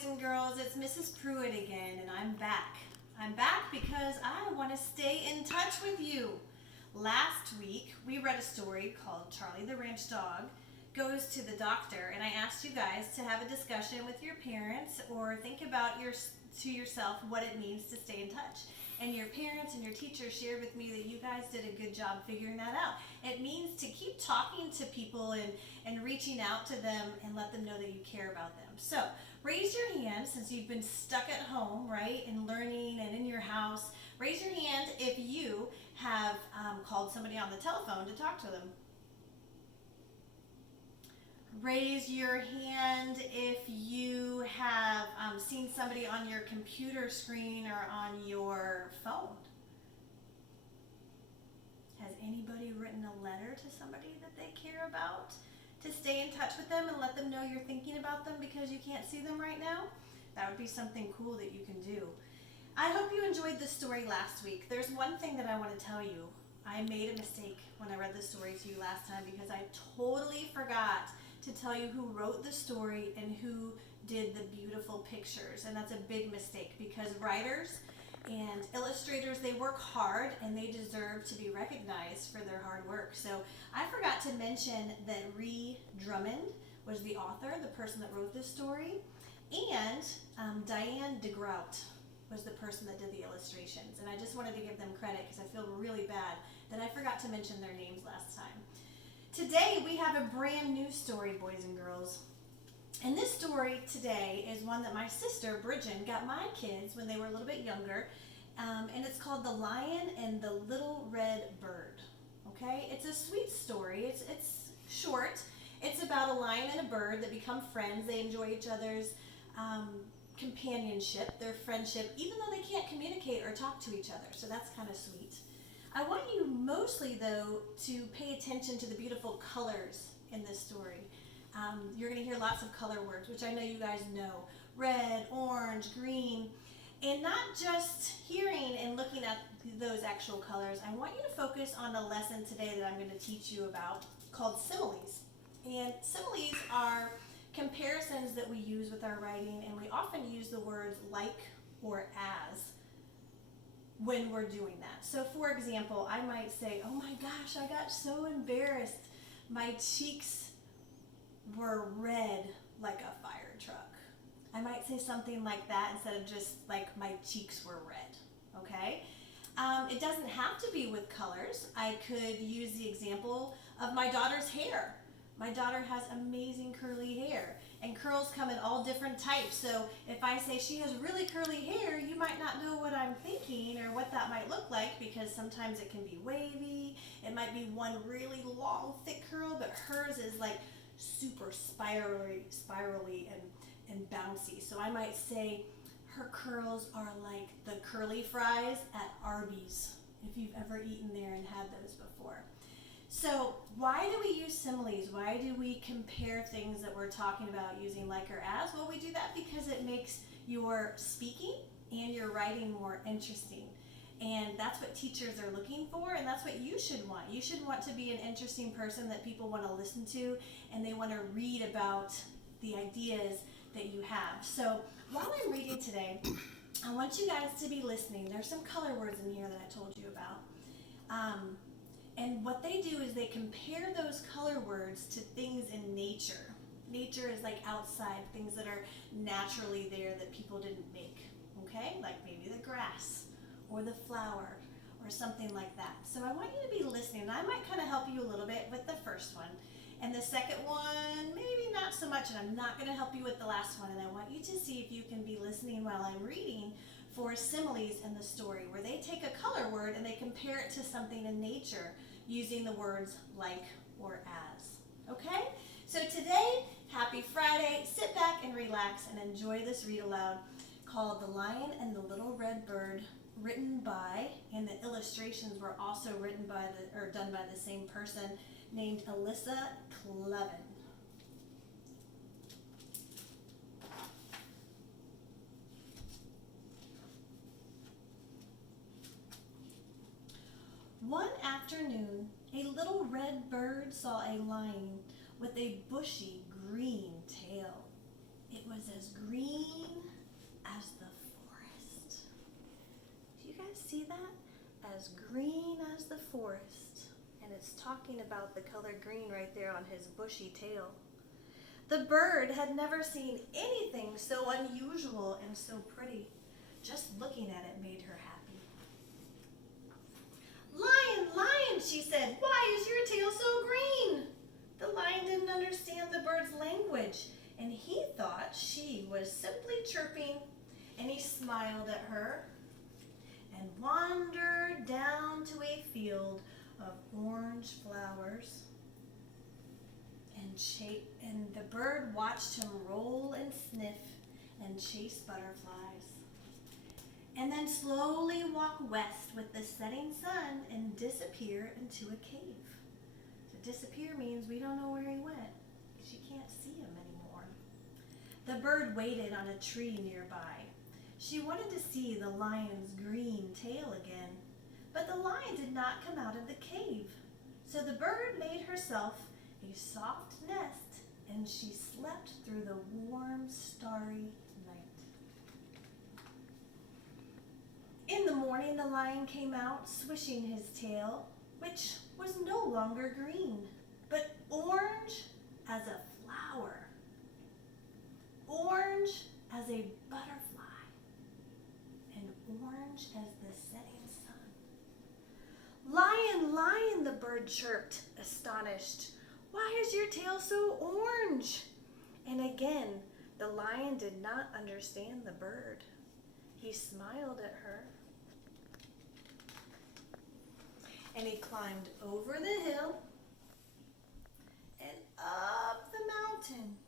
boys and girls, it's Mrs. Pruitt again, and I'm back. I'm back because I want to stay in touch with you. Last week, we read a story called Charlie the Ranch Dog Goes to the Doctor, and I asked you guys to have a discussion with your parents or think about to yourself what it means to stay in touch. And your parents and your teachers shared with me that you guys did a good job figuring that out. It means to keep talking to people and reaching out to them and let them know that you care about them. So raise your hand since you've been stuck at home, right, and learning and in your house. Raise your hand if you have called somebody on the telephone to talk to them. Raise your hand if you have seen somebody on your computer screen or on your phone. Has anybody written a letter to somebody that they care about to stay in touch with them and let them know you're thinking about them because you can't see them right now? That would be something cool that you can do. I hope you enjoyed the story last week. There's one thing that I want to tell you. I made a mistake when I read the story to you last time because I totally forgot to tell you who wrote the story and who did the beautiful pictures. And that's a big mistake because writers and illustrators, they work hard and they deserve to be recognized for their hard work. So I forgot to mention that Ree Drummond was the author, the person that wrote this story, and Diane DeGrout was the person that did the illustrations. And I just wanted to give them credit because I feel really bad that I forgot to mention their names last time. Today we have a brand new story, boys and girls. And this story today is one that my sister, Bridget, got my kids when they were a little bit younger. And it's called The Lion and the Little Red Bird. Okay? It's a sweet story. It's short. It's about a lion and a bird that become friends. They enjoy each other's companionship, their friendship, even though they can't communicate or talk to each other. So that's kind of sweet. I want you mostly, though, to pay attention to the beautiful colors in this story. You're going to hear lots of color words, which I know you guys know. Red, orange, green. And not just hearing and looking at those actual colors. I want you to focus on the lesson today that I'm going to teach you about called Similes. And similes are comparisons that we use with our writing, and we often use the words like or as when we're doing that. So for example, I might say, oh my gosh, I got so embarrassed. My cheeks were red like a fire truck. I might say something like that instead of just like my cheeks were red, okay? It doesn't have to be with colors. I could use the example of my daughter's hair. My daughter has amazing curly hair, and curls come in all different types. So if I say she has really curly hair, you might not know what I'm thinking or what that might look like because sometimes it can be wavy. It might be one really long, thick curl, but hers is like super spirally and bouncy. So I might say her curls are like the curly fries at Arby's, if you've ever eaten there and had those before. So why do we use similes? Why do we compare things that we're talking about using like or as? Well, we do that because it makes your speaking and your writing more interesting. And that's what teachers are looking for, and that's what you should want. You should want to be an interesting person that people want to listen to, and they want to read about the ideas that you have. So while I'm reading today, I want you guys to be listening. There's some color words in here that I told you about. And what they do is they compare those color words to things in nature. Nature is like outside, things that are naturally there that people didn't make, okay? Like maybe the grass or the flower or something like that. So I want you to be listening. And I might kind of help you a little bit with the first one. And the second one, maybe not so much, and I'm not going to help you with the last one. And I want you to see if you can be listening while I'm reading for similes in the story, where they take a color word and they compare it to something in nature using the words like or as. Okay? So today, happy Friday. Sit back and relax and enjoy this read aloud called The Lion and the Little Red Bird, written by, and the illustrations were also written by done by the same person named Alyssa Clevin. One afternoon, a little red bird saw a lion with a bushy green tail. It was as green as green as the forest. And it's talking about the color green right there on his bushy tail. The bird had never seen anything so unusual and so pretty. Just looking at it made her happy. "Lion, lion," she said, "why is your tail so green?" The lion didn't understand the bird's language, and he thought she was simply chirping, and he smiled at her and wandered down to a field of orange flowers. And the bird watched him roll and sniff and chase butterflies, and then slowly walk west with the setting sun and disappear into a cave. To disappear means we don't know where he went. She can't see him anymore. The bird waited on a tree nearby. She wanted to see the lion's green tail again, but the lion did not come out of the cave. So the bird made herself a soft nest, and she slept through the warm, starry night. In the morning, the lion came out, swishing his tail, which was no longer green, but orange as a flower, orange as a butterfly, and orange as the setting sun. "Lion, lion," the bird chirped, astonished. "Why is your tail so orange?" And again, the lion did not understand the bird. He smiled at her, and he climbed over the hill and up the mountain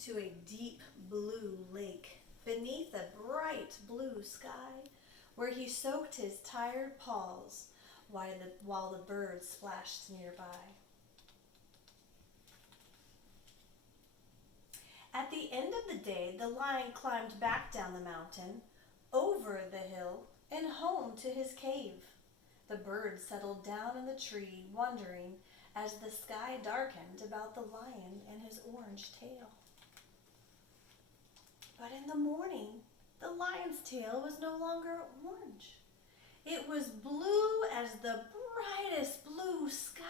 to a deep blue lake beneath a bright blue sky, where he soaked his tired paws while the birds splashed nearby. At the end of the day, the lion climbed back down the mountain, over the hill, and home to his cave. The bird settled down in the tree, wondering as the sky darkened about the lion and his orange tail. But in the morning, the lion's tail was no longer orange. It was blue as the brightest blue sky,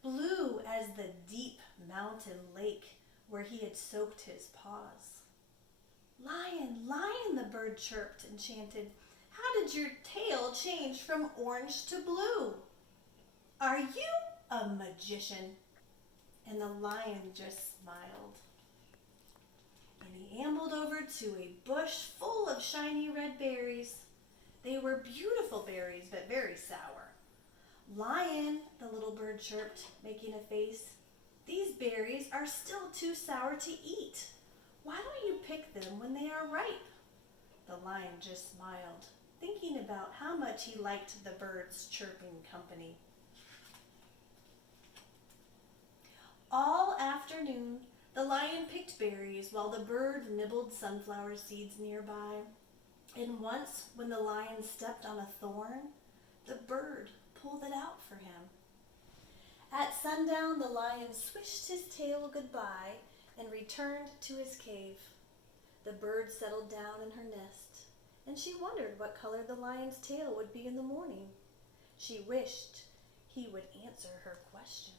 blue as the deep mountain lake where he had soaked his paws. "Lion, lion," the bird chirped and chanted, "how did your tail change from orange to blue? Are you a magician?" And the lion just smiled. And he ambled over to a bush full of shiny red berries. They were beautiful berries, but very sour. "Lion," the little bird chirped, making a face, "these berries are still too sour to eat. Why don't you pick them when they are ripe?" The lion just smiled, thinking about how much he liked the bird's chirping company. All afternoon, the lion picked berries while the bird nibbled sunflower seeds nearby. And once, when the lion stepped on a thorn, the bird pulled it out for him. At sundown, the lion swished his tail goodbye and returned to his cave. The bird settled down in her nest, and she wondered what color the lion's tail would be in the morning. She wished he would answer her questions.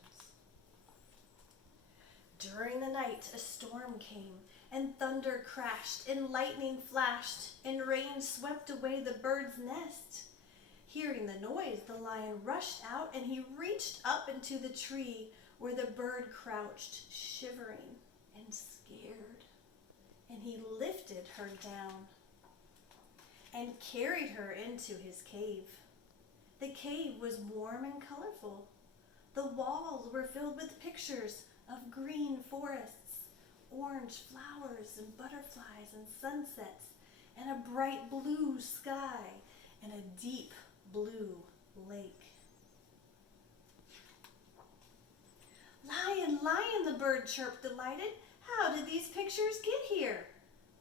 During the night, a storm came, and thunder crashed, and lightning flashed, and rain swept away the bird's nest. Hearing the noise, the lion rushed out, and he reached up into the tree where the bird crouched, shivering and scared. And he lifted her down and carried her into his cave. The cave was warm and colorful. The walls were filled with pictures of green forests, orange flowers and butterflies and sunsets, and a bright blue sky and a deep blue lake. "Lion, lion," the bird chirped, delighted, "how did these pictures get here?"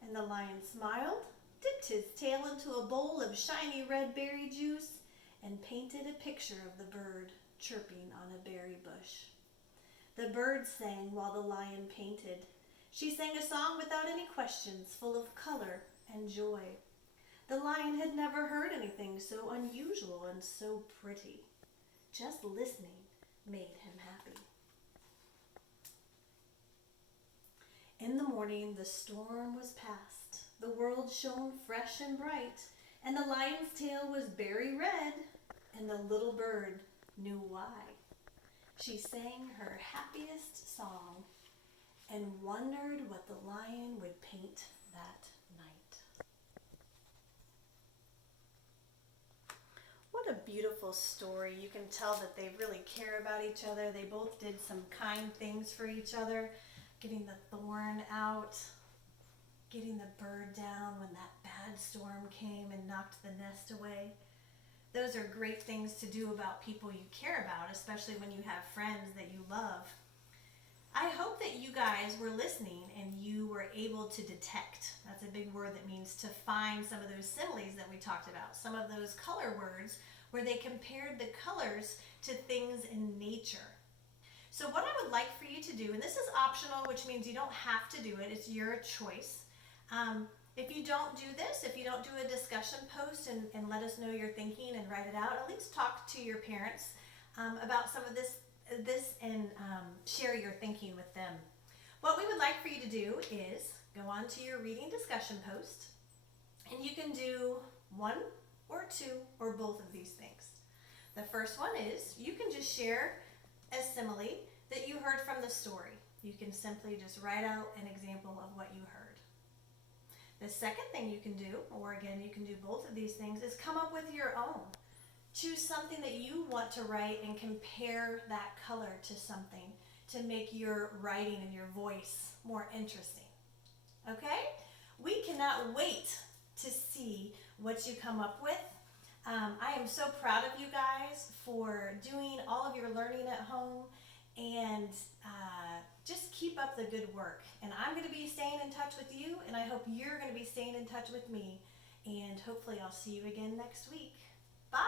And the lion smiled, dipped his tail into a bowl of shiny red berry juice, and painted a picture of the bird chirping on a berry bush. The bird sang while the lion painted. She sang a song without any questions, full of color and joy. The lion had never heard anything so unusual and so pretty. Just listening made him happy. In the morning, the storm was past. The world shone fresh and bright, and the lion's tail was berry red, and the little bird knew why. She sang her happiest song and wondered what the lion would paint that night. What a beautiful story. You can tell that they really care about each other. They both did some kind things for each other, getting the thorn out, getting the bird down when that bad storm came and knocked the nest away. Those are great things to do about people you care about, especially when you have friends that you love. I hope that you guys were listening and you were able to detect. That's a big word that means to find some of those similes that we talked about, some of those color words where they compared the colors to things in nature. So what I would like for you to do, and this is optional, which means you don't have to do it, it's your choice. If you don't do this, if you don't do a discussion post and let us know your thinking and write it out, at least talk to your parents about some of this and share your thinking with them. What we would like for you to do is go on to your reading discussion post, and you can do one or two or both of these things. The first one is you can just share a simile that you heard from the story. You can simply just write out an example of what you heard. The second thing you can do, or again, you can do both of these things, is come up with your own. Choose something that you want to write and compare that color to something to make your writing and your voice more interesting. Okay? We cannot wait to see what you come up with. I am so proud of you guys for doing all of your learning at home, and just keep up the good work. And I'm going to be staying in touch with you, and I hope you're going to be staying in touch with me. And hopefully I'll see you again next week. Bye!